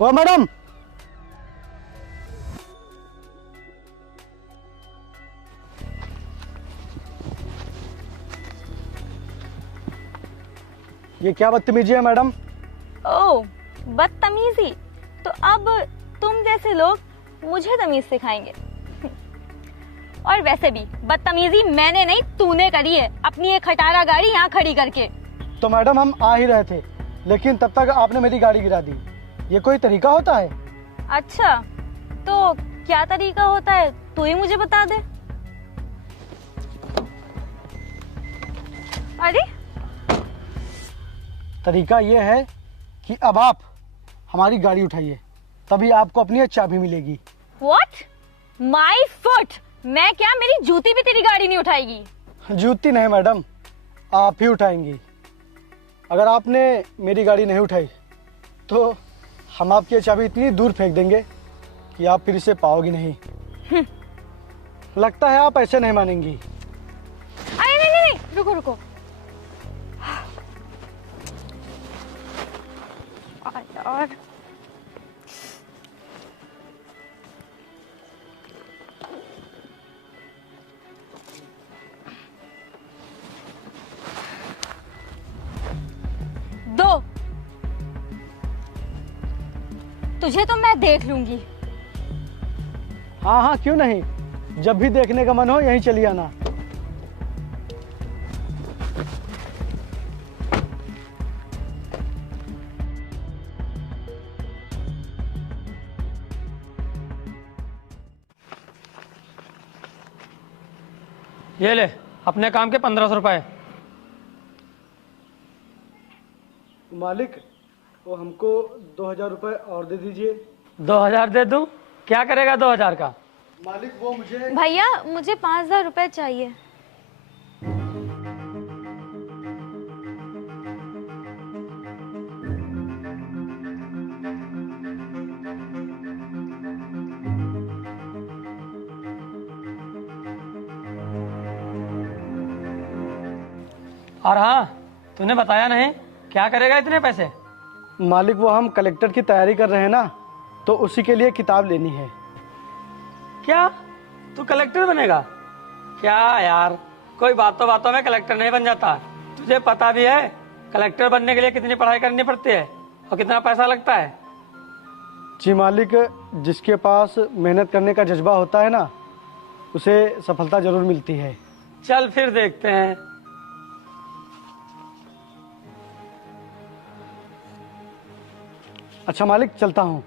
वो मैडम, ये क्या बदतमीजी है मैडम? ओह, बदतमीजी? तो अब तुम जैसे लोग मुझे तमीज सिखाएंगे। और वैसे भी बदतमीजी मैंने नहीं, तूने करी है अपनी एक खटारा गाड़ी यहाँ खड़ी करके। तो मैडम हम आ ही रहे थे, लेकिन तब तक आपने मेरी गाड़ी गिरा दी। ये कोई तरीका होता है? अच्छा, तो क्या तरीका होता है तू ही मुझे बता दे। अरे, तरीका ये है कि अब आप हमारी गाड़ी उठाइए, तभी आपको अपनी चाबी मिलेगी। What? My foot? मैं क्या, मेरी जूती भी तेरी गाड़ी नहीं उठाएगी? जूती नहीं मैडम, आप ही उठाएंगी। अगर आपने मेरी गाड़ी नहीं उठाई तो हम आपकी चाबी इतनी दूर फेंक देंगे कि आप फिर इसे पाओगी नहीं। लगता है आप ऐसे नहीं मानेंगी। अरे नहीं नहीं नहीं, रुको रुको। यार, दो तुझे तो मैं देख लूंगी। हाँ हाँ, क्यों नहीं, जब भी देखने का मन हो यहीं चली आना। ये ले अपने काम के 1500 रुपए। मालिक, वो हमको 2000 रुपए और दे दीजिए। 2000 दे दूं? क्या करेगा 2000 का? मालिक, वो मुझे भैया, मुझे 5000 रुपए चाहिए। और हाँ, तूने बताया नहीं, क्या करेगा इतने पैसे? मालिक, वो हम कलेक्टर की तैयारी कर रहे हैं ना, तो उसी के लिए किताब लेनी है। क्या तू कलेक्टर बनेगा? क्या यार, कोई बातों बातों में कलेक्टर नहीं बन जाता। तुझे पता भी है कलेक्टर बनने के लिए कितनी पढ़ाई करनी पड़ती है और कितना पैसा लगता है? जी मालिक, जिसके पास मेहनत करने का जज्बा होता है ना, उसे सफलता जरूर मिलती है। चल फिर देखते हैं। अच्छा मालिक, चलता हूँ।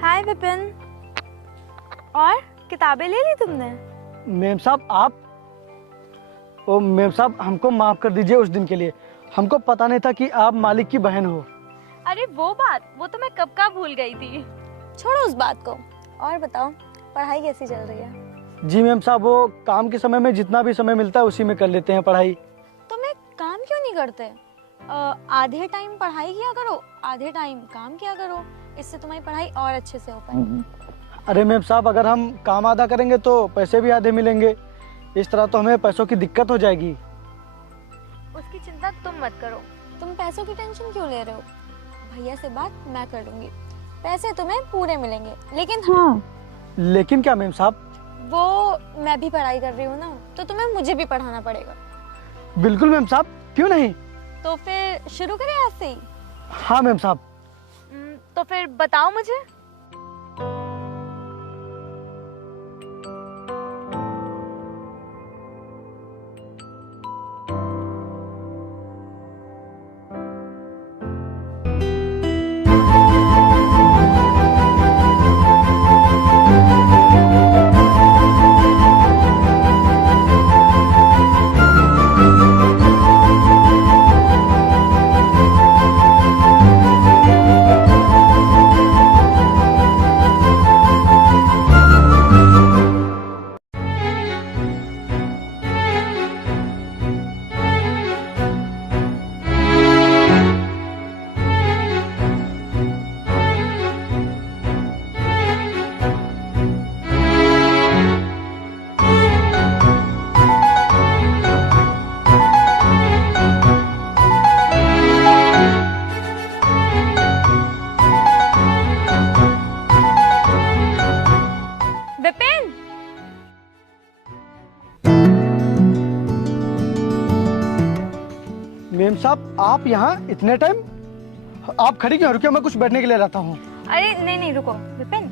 हाय विपिन, और किताबें ले ली तुमने? मेम साहब, आप? ओ मेम साहब, हमको माफ कर दीजिए उस दिन के लिए। हमको पता नहीं था कि आप मालिक की बहन हो। अरे वो बात, वो तो मैं कब का भूल गई थी। छोड़ो उस बात को, और बताओ पढ़ाई कैसी चल रही है? जी मैम साहब, वो काम के समय में जितना भी समय मिलता है उसी में कर लेते हैं पढ़ाई। तुम एक काम क्यों नहीं करते? आधे टाइम पढ़ाई किया करो, आधे टाइम काम किया करो, इससे तुम्हारी पढ़ाई और अच्छे से हो पाएगी। अरे मैम साहब, अगर हम काम आधा करेंगे तो पैसे भी आधे मिलेंगे। इस तरह तो हमें पैसों की दिक्कत हो जाएगी। उसकी चिंता तुम मत करो। तुम पैसों की टेंशन क्यों ले रहे हो? भैया से बात मैं कर लूंगी, पैसे तुम्हें पूरे मिलेंगे। लेकिन हाँ, लेकिन क्या मैम साहब? वो मैं भी पढ़ाई कर रही हूँ ना, तो तुम्हें मुझे भी पढ़ाना पड़ेगा। बिल्कुल मैम साहब, क्यों नहीं। तो फिर शुरू करें आज से ही? हाँ मैम साहब। तो फिर बताओ मुझे। मेम साहब आप यहाँ इतने टाइम? आप खड़ी क्यों? रुकिए, मैं कुछ बैठने के लिए रहता हूँ। अरे नहीं नहीं रुको विपिन,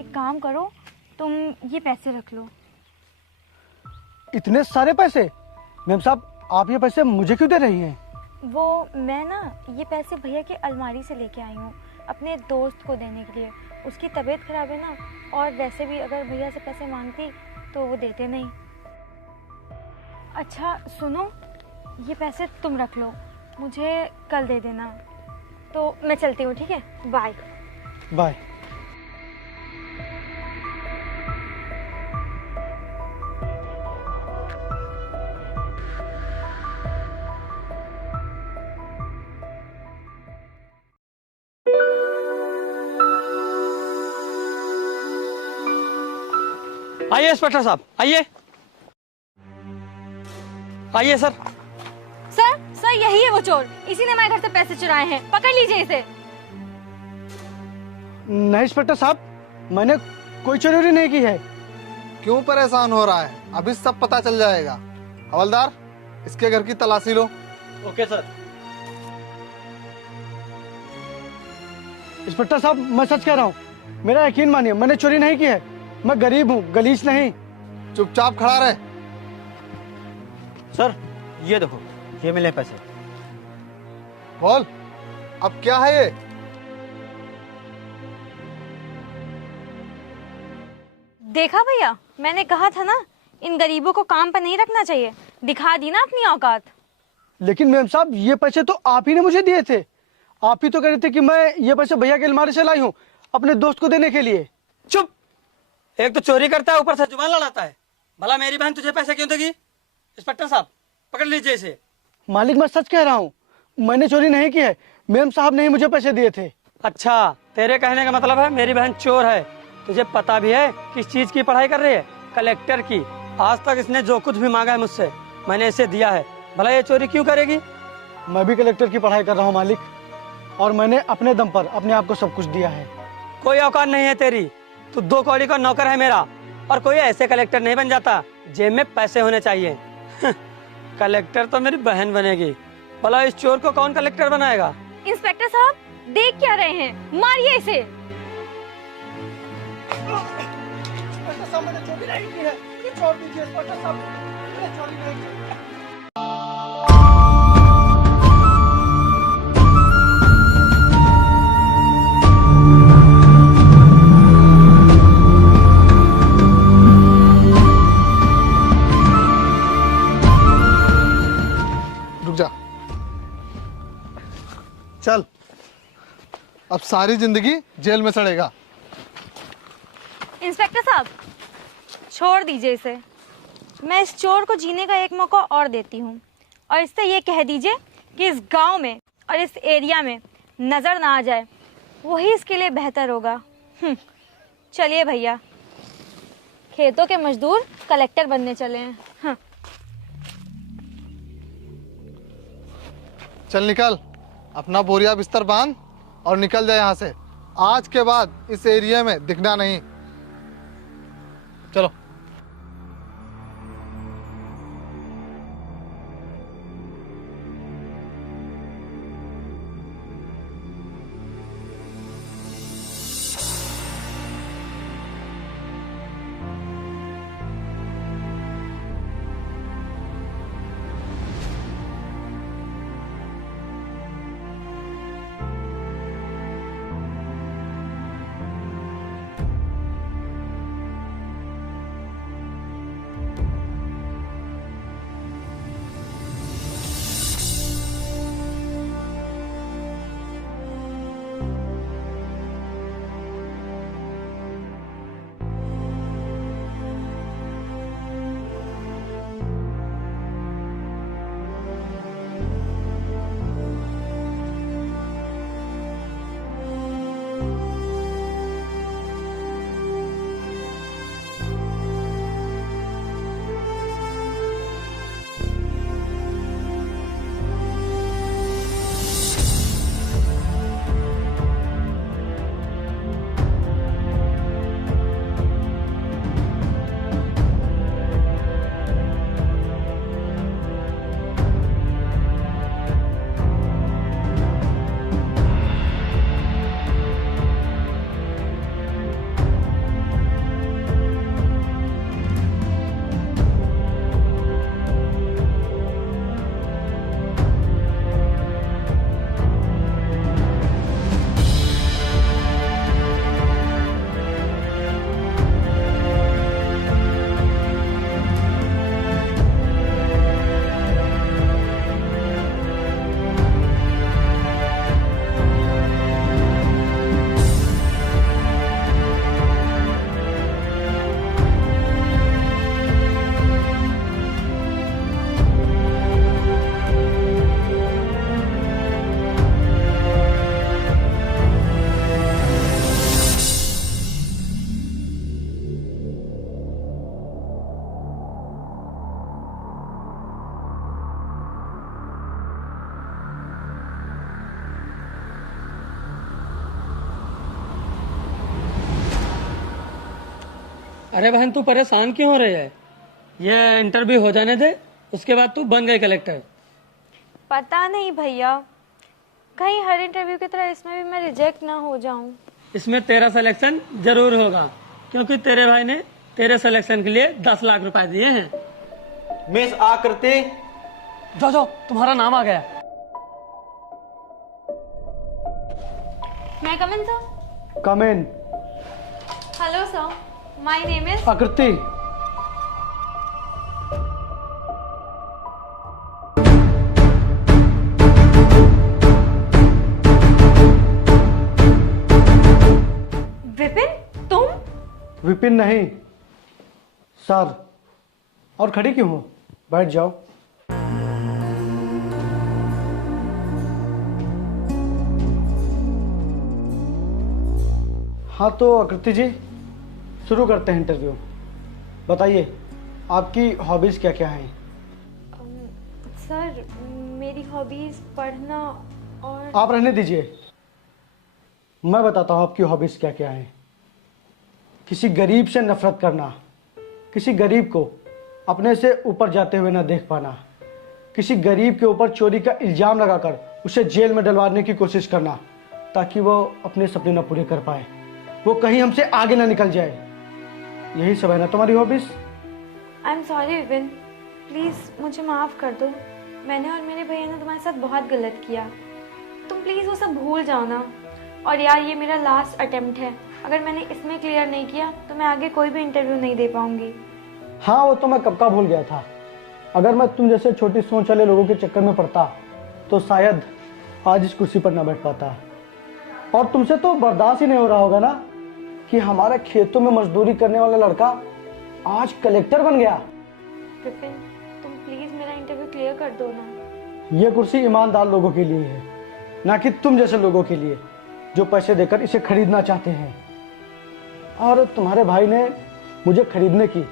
एक काम करो, तुम ये पैसे रख लो। इतने सारे पैसे? मेम साहब आप ये पैसे मुझे क्यों दे रही हैं? वो मैं ना ये पैसे भैया की अलमारी से लेके आई हूँ अपने दोस्त को देने के लिए। उसकी तबीयत खराब है ना, और वैसे भी अगर भैया से पैसे मांगती तो वो देते नहीं। अच्छा सुनो, ये पैसे तुम रख लो, मुझे कल दे देना। तो मैं चलती हूँ, ठीक है? Bye bye. आइए इंस्पेक्टर साहब, आइए आइए सर। सर। सर यही है वो चोर, इसी ने हमारे घर से पैसे चुराए हैं, पकड़ लीजिए इसे। नहीं इंस्पेक्टर साहब, मैंने कोई चोरी नहीं की है। क्यों परेशान हो रहा है? अभी सब पता चल जाएगा। हवलदार, इसके घर की तलाशी लो। Okay sir. इंस्पेक्टर साहब मैं सच कह रहा हूँ, मेरा यकीन मानिए, मैंने चोरी नहीं की है। मैं गरीब हूँ, गलीच नहीं। चुपचाप खड़ा रहे। सर ये देखो, ये मिले पैसे। बोल, अब क्या है ये? देखा भैया, मैंने कहा था ना, इन गरीबों को काम पर नहीं रखना चाहिए। दिखा दी ना अपनी औकात। लेकिन मैम साहब ये पैसे तो आप ही ने मुझे दिए थे। आप ही तो कह रहे थे कि मैं ये पैसे भैया की अलमारी से लाई हूँ अपने दोस्त को देने के लिए। चुप! एक तो चोरी करता है, ऊपर से जुबान लड़ाता है। भला मेरी बहन तुझे पैसे क्यों देगी? इंस्पेक्टर साहब पकड़ लीजिए इसे। मालिक मैं सच कह रहा हूँ, मैंने चोरी नहीं की है। मैम साहब ने ही मुझे पैसे दिए थे। अच्छा, तेरे कहने का मतलब है मेरी बहन चोर है। तुझे पता भी है किस चीज की पढ़ाई कर रही है? कलेक्टर की। आज तक इसने जो कुछ भी मांगा है मुझसे, मैंने इसे दिया है। भला ये चोरी क्यों करेगी? मैं भी कलेक्टर की पढ़ाई कर रहा हूँ मालिक, और मैंने अपने दम पर अपने आप को सब कुछ दिया है। कोई औकात नहीं है तेरी। तू 2 कौड़ी का नौकर है मेरा, और कोई ऐसे कलेक्टर नहीं बन जाता। जेब में पैसे होने चाहिए। कलेक्टर तो मेरी बहन बनेगी। भला इस चोर को कौन कलेक्टर बनाएगा? इंस्पेक्टर साहब देख क्या रहे हैं, मारिए इसे। इंस्पेक्टर साहब मैंने चोरी नहीं की है, ये छोड़ दीजिए इंस्पेक्टर साहब, मैंने चोरी नहीं की। रुक जा, चल। अब सारी जिंदगी जेल में सड़ेगा। इंस्पेक्टर साहब छोड़ दीजिए इसे। मैं इस चोर को जीने का एक मौका और देती हूँ, और इससे ये कह दीजिए कि इस गांव में और इस एरिया में नजर ना आ जाए, वही इसके लिए बेहतर होगा। चलिए भैया, खेतों के मजदूर कलेक्टर बनने चले हैं। चल निकल, अपना बोरिया बिस्तर बांध और निकल जा यहाँ से। आज के बाद इस एरिया में दिखना नहीं। चलो। अरे बहन तू परेशान क्यों हो रही है? ये इंटरव्यू हो जाने दे, उसके बाद तू बन गई कलेक्टर। पता नहीं भैया, कहीं हर इंटरव्यू की तरह इसमें भी मैं रिजेक्ट ना हो जाऊं। इसमें तेरा सिलेक्शन जरूर होगा, क्योंकि तेरे भाई ने तेरे सिलेक्शन के लिए 10 लाख रुपए दिए हैं। मिस आकृति। जाओ जाओ, तुम्हारा नाम आ गया। मैं come in sir? Come in. Hello sir, my name is Akriti. Vipin, तुम? विपिन नहीं सर। और खड़ी क्यों हो? बैठ जाओ। हाँ तो आकृति जी, शुरू करते हैं इंटरव्यू। बताइए आपकी हॉबीज क्या क्या हैं? सर, मेरी हॉबीज पढ़ना और आप रहने दीजिए, मैं बताता हूँ आपकी हॉबीज क्या क्या हैं। किसी गरीब से नफरत करना, किसी गरीब को अपने से ऊपर जाते हुए ना देख पाना, किसी गरीब के ऊपर चोरी का इल्जाम लगाकर उसे जेल में डलवाने की कोशिश करना ताकि वो अपने सपने ना पूरे कर पाए, वो कहीं हमसे आगे ना निकल जाए। यही सब है ना तुम्हारी hobbies? I am sorry Vipin, please मुझे माफ कर दो। मैंने और मेरे भैया ने तुम्हारे साथ बहुत गलत किया, तुम प्लीज वो सब भूल जाओ ना। और यार, ये मेरा लास्ट अटेम्प्ट है, अगर मैंने इसमें क्लियर नहीं किया तो मैं आगे कोई भी इंटरव्यू नहीं दे पाऊंगी। हाँ वो तो मैं कब का भूल गया था। अगर मैं तुम जैसे छोटी सोच वाले लोगों के चक्कर में पड़ता तो शायद आज इस कुर्सी पर ना बैठ पाता। और तुमसे तो बर्दाश्त ही नहीं हो रहा होगा ना कि हमारे खेतों में मजदूरी करने वाला लड़का आज कलेक्टर बन गया। विपिन, तुम प्लीज मेरा इंटरव्यू क्लियर कर दो ना। ये कुर्सी ईमानदार लोगों के लिए है, ना कि तुम जैसे लोगों के लिए जो पैसे देकर इसे खरीदना चाहते हैं। और तुम्हारे भाई ने मुझे खरीदने की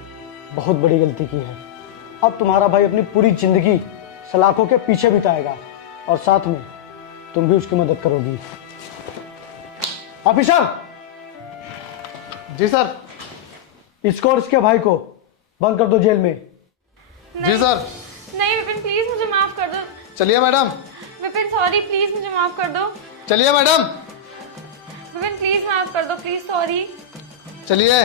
बहुत बड़ी गलती की है। अब तुम्हारा भाई अपनी पूरी जिंदगी सलाखों के पीछे बिताएगा और साथ में तुम भी उसकी मदद करोगी। ऑफिसर! जी सर। इसको और इसके भाई को बंद कर दो जेल में। जी सर। नहीं विपिन, प्लीज मुझे माफ कर दो। चलिए मैडम। विपिन सॉरी, प्लीज मुझे माफ कर दो। चलिए मैडम। विपिन प्लीज माफ कर दो, प्लीज सॉरी। चलिए।